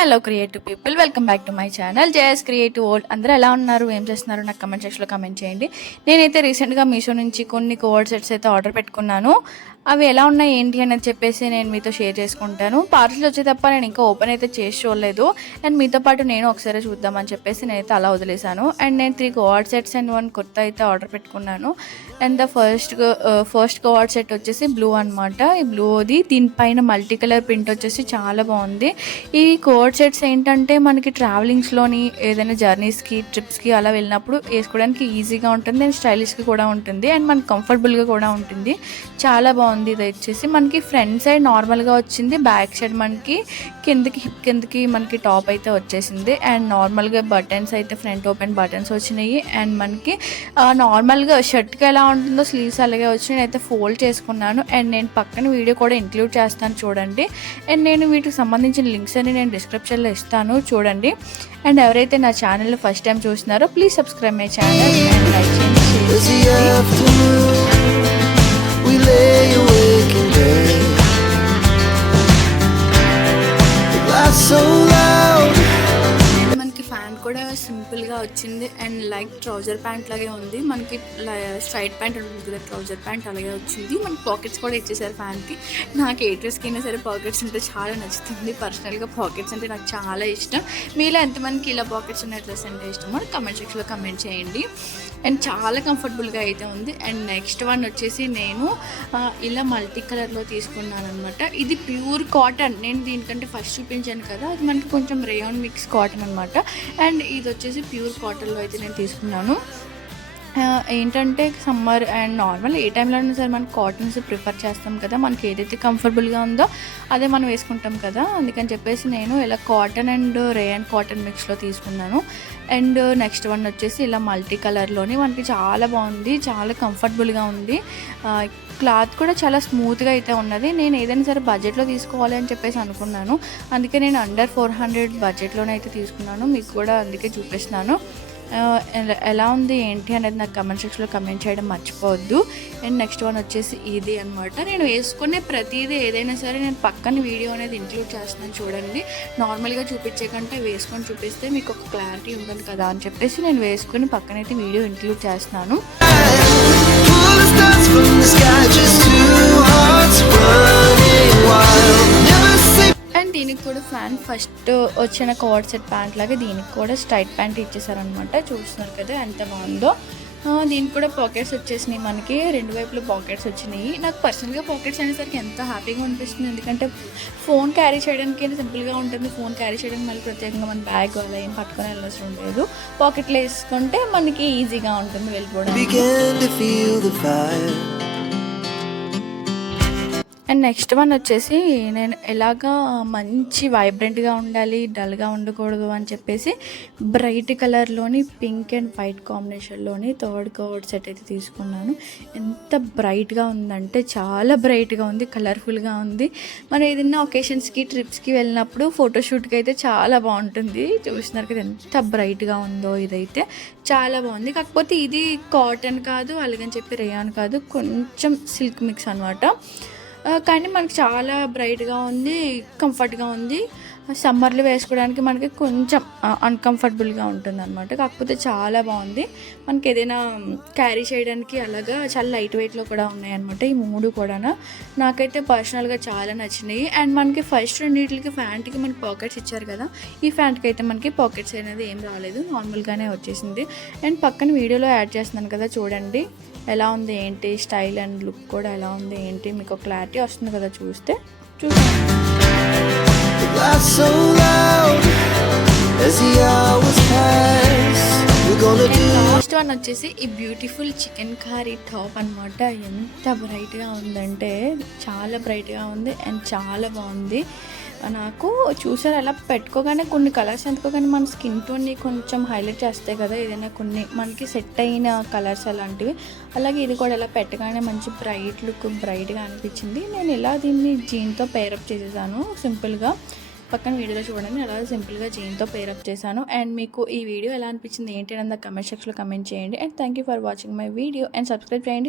Hello creative people, welcome back to my channel JS creative world. అందరూ ఎలా ఉన్నారు, ఏం చేస్తున్నారు నాకు కమెంట్ సెక్షన్లో కమెంట్ చేయండి. నేనైతే రీసెంట్గా మీషో నుంచి కొన్ని కోవర్డ్ సెట్స్ అయితే ఆర్డర్ పెట్టుకున్నాను. అవి ఎలా ఉన్నాయి ఏంటి అనేది చెప్పేసి నేను మీతో షేర్ చేసుకుంటాను. పార్సల్ వచ్చే తప్ప నేను ఇంకా ఓపెన్ అయితే చేసి చూడలేదు. అండ్ మీతో పాటు నేను ఒకసారి చూద్దామని చెప్పేసి నేనైతే అలా వదిలేశాను. అండ్ నేను 3 కోవర్డ్ సెట్స్ అండ్ 1 కుర్తా అయితే ఆర్డర్ పెట్టుకున్నాను. అండ్ ద ఫస్ట్ కోవర్డ్ సెట్ వచ్చేసి బ్లూ అనమాట. ఈ బ్లూది దీనిపైన మల్టీ కలర్ ప్రింట్ వచ్చేసి చాలా బాగుంది. ఈ కోవర్డ్ సెట్స్ ఏంటంటే మనకి ట్రావెలింగ్స్లోని ఏదైనా జర్నీస్కి ట్రిప్స్కి అలా వెళ్ళినప్పుడు వేసుకోవడానికి ఈజీగా ఉంటుంది అండ్ స్టైలిష్గా కూడా ఉంటుంది అండ్ మనకి కంఫర్టబుల్గా కూడా ఉంటుంది. చాలా బాగుంది. ఇది వచ్చేసి మనకి ఫ్రంట్ సైడ్ నార్మల్గా వచ్చింది, బ్యాక్ సైడ్ మనకి కిందకి మనకి టాప్ అయితే వచ్చేసింది. అండ్ నార్మల్గా బటన్స్ అయితే ఫ్రంట్ ఓపెన్ బటన్స్ వచ్చినాయి. అండ్ మనకి నార్మల్గా షర్ట్కి ఎలా ఉంటుందో స్లీవ్స్ అలాగే వచ్చి నేనైతే ఫోల్డ్ చేసుకున్నాను. అండ్ నేను పక్కన వీడియో కూడా ఇంక్లూడ్ చేస్తాను చూడండి. అండ్ నేను వీటికి సంబంధించిన లింక్స్ అని నేను డిస్క్రిప్షన్లో ఇస్తాను చూడండి. అండ్ ఎవరైతే నా ఛానల్ ఫస్ట్ టైం చూస్తున్నారో please subscribe my channel and like చేయండి. We lay awake in bed, the glass so loud. మనకి ఫ్యాన్ కూడా సింపుల్గా వచ్చింది అండ్ లైక్ ట్రౌజర్ ప్యాంట్ లాగే ఉంది. మనకి స్ట్రైట్ ప్యాంట్ ఉంటుంది కదా, ట్రౌజర్ ప్యాంట్ అలాగే వచ్చింది. మనకి పాకెట్స్ కూడా ఇచ్చేసారు ఫ్యాన్కి. నాకు ఏ డ్రెస్కి అయినా సరే పాకెట్స్ ఉంటే చాలా నచ్చుతుంది. పర్సనల్గా పాకెట్స్ అంటే నాకు చాలా ఇష్టం. మీలో ఎంతమందికి ఇలా పాకెట్స్ ఉన్న డ్రెస్ అంటే ఇష్టమో కమెంట్ సెక్షన్లో కమెంట్ చేయండి. అండ్ చాలా కంఫర్టబుల్గా అయితే ఉంది. అండ్ నెక్స్ట్ వన్ వచ్చేసి నేను ఇలా మల్టీ కలర్లో తీసుకున్నాను అనమాట. ఇది ప్యూర్ కాటన్. నేను దీనికంటే ఫస్ట్ చూపించాను కదా, అది మనకి కొంచెం రేయాన్ మిక్స్ కాటన్ అనమాట. అండ్ ఇది వచ్చేసి ప్యూర్ కాటన్లో అయితే నేను తీసుకున్నాను. ఏంటంటే సమ్మర్ అండ్ నార్మల్ ఏ టైంలో అయినా సరే మనం కాటన్స్ ప్రిఫర్ చేస్తాం కదా, మనకి ఏదైతే కంఫర్టబుల్గా ఉందో అదే మనం వేసుకుంటాం కదా. అందుకని చెప్పేసి నేను ఇలా కాటన్ అండ్ రేయన్ కాటన్ మిక్స్లో తీసుకున్నాను. అండ్ నెక్స్ట్ వన్ వచ్చేసి ఇలా మల్టీ కలర్లోని మనకి చాలా బాగుంది, చాలా కంఫర్టబుల్గా ఉంది. క్లాత్ కూడా చాలా స్మూత్గా అయితే ఉన్నది. నేను ఏదైనా సరే బడ్జెట్లో తీసుకోవాలి అని చెప్పేసి అనుకున్నాను. అందుకే నేను అండర్ 400 బడ్జెట్లోనే అయితే తీసుకున్నాను. మీకు కూడా అందుకే చూపిస్తున్నాను. ఎలా ఉంది ఏంటి అనేది నాకు కమెంట్ సెక్షన్లో కమెంట్ చేయడం మర్చిపోవద్దు. అండ్ నెక్స్ట్ వన్ వచ్చేసి ఇది అనమాట. నేను వేసుకునే ప్రతిదీ ఏదైనా సరే నేను పక్కన వీడియో అనేది ఇంక్లూడ్ చేస్తున్నాను చూడండి. నార్మల్గా చూపించే కంటే వేసుకొని చూపిస్తే మీకు ఒక క్లారిటీ ఉంటుంది కదా అని చెప్పేసి నేను వేసుకొని పక్కనైతే వీడియో ఇంక్లూడ్ చేస్తున్నాను. అండ్ దీనికి కూడా ఫ్యాన్ ఫస్ట్ వచ్చిన కోవర్డ్ సెట్ ప్యాంట్ లాగా దీనికి కూడా స్ట్రైట్ ప్యాంట్ ఇచ్చేసారనమాట. చూస్తున్నారు కదా ఎంత బాగుందో. దీనికి కూడా పాకెట్స్ వచ్చేసినాయి. మనకి రెండు వైపులు పాకెట్స్ వచ్చినాయి. నాకు పర్సనల్గా పాకెట్స్ అనేసరికి ఎంతో హ్యాపీగా అనిపిస్తుంది. ఎందుకంటే ఫోన్ క్యారీ చేయడానికి సింపుల్గా ఉంటుంది. ఫోన్ క్యారీ చేయడానికి మళ్ళీ ప్రత్యేకంగా మన బ్యాగ్ అలా ఏం పట్టుకొని వెళ్ళవసరం లేదు. పాకెట్లో వేసుకుంటే మనకి ఈజీగా ఉంటుంది వెళ్ళిపోవడానికి. అండ్ నెక్స్ట్ వన్ వచ్చేసి నేను ఎలాగా మంచి వైబ్రెంట్గా ఉండాలి, డల్గా ఉండకూడదు అని చెప్పేసి బ్రైట్ కలర్లోని పింక్ అండ్ వైట్ కాంబినేషన్లోని థర్డ్ కోవర్డ్ సెట్ అయితే తీసుకున్నాను. ఎంత బ్రైట్గా ఉందంటే చాలా బ్రైట్గా ఉంది, కలర్ఫుల్గా ఉంది. మనం ఏదైనా ఒకేషన్స్కి ట్రిప్స్కి వెళ్ళినప్పుడు ఫోటోషూట్కి అయితే చాలా బాగుంటుంది. చూస్తున్నారు కదా ఎంత బ్రైట్గా ఉందో. ఇదైతే చాలా బాగుంది. కాకపోతే ఇది కాటన్ కాదు, అలాగని చెప్పి రేయాన్ కాదు, కొంచెం సిల్క్ మిక్స్ అనమాట. కానీ మనకి చాలా బ్రైట్గా ఉంది, కంఫర్ట్గా ఉంది. సమ్మర్లో వేసుకోవడానికి మనకి కొంచెం అన్కంఫర్టబుల్గా ఉంటుంది అనమాట. కాకపోతే చాలా బాగుంది. మనకి ఏదైనా క్యారీ చేయడానికి అలాగా చాలా లైట్ వెయిట్లో కూడా ఉన్నాయన్నమాట. ఈ మూడు కూడా నాకైతే పర్సనల్గా చాలా నచ్చినాయి. అండ్ మనకి ఫస్ట్ రెండింటికి ప్యాంట్కి మనకి పాకెట్స్ ఇచ్చారు కదా, ఈ ప్యాంట్కి అయితే మనకి పాకెట్స్ అనేది ఏం రాలేదు, నార్మల్గానే వచ్చేసింది. అండ్ పక్కన వీడియోలో యాడ్ చేస్తున్నాను కదా చూడండి ఎలా ఉంది ఏంటి, స్టైల్ అండ్ లుక్ కూడా ఎలా ఉంది ఏంటి మీకు క్లారిటీ వస్తుంది కదా చూస్తే. లాస్ట్ వన్ వచ్చేసి ఈ బ్యూటిఫుల్ చికెన్ కర్రీ టాప్ అనమాట. ఎంత బ్రైట్గా ఉందంటే చాలా బ్రైట్గా ఉంది అండ్ చాలా బాగుంది. నాకు చూసారు అలా పెట్టుకోగానే కొన్ని కలర్స్ ఎందుకోగానే మన స్కిన్ టోన్ని కొంచెం హైలైట్ చేస్తాయి కదా, ఏదైనా కొన్ని మనకి సెట్ అయిన కలర్స్ అలాంటివి. అలాగే ఇది కూడా ఇలా పెట్టగానే మంచి బ్రైట్ లుక్, బ్రైట్గా అనిపించింది. నేను ఇలా దీన్ని జీన్తో పేరప్ చేసేసాను సింపుల్గా. పక్కన వీడియోలో చూడండి అలా సింపుల్గా జీన్తో పేరప్ చేశాను. అండ్ మీకు ఈ వీడియో ఎలా అనిపించింది ఏంటి అన్నది కమెంట్ సెక్షన్లో కమెంట్ చేయండి. And thank you for watching my video and subscribe చేయండి.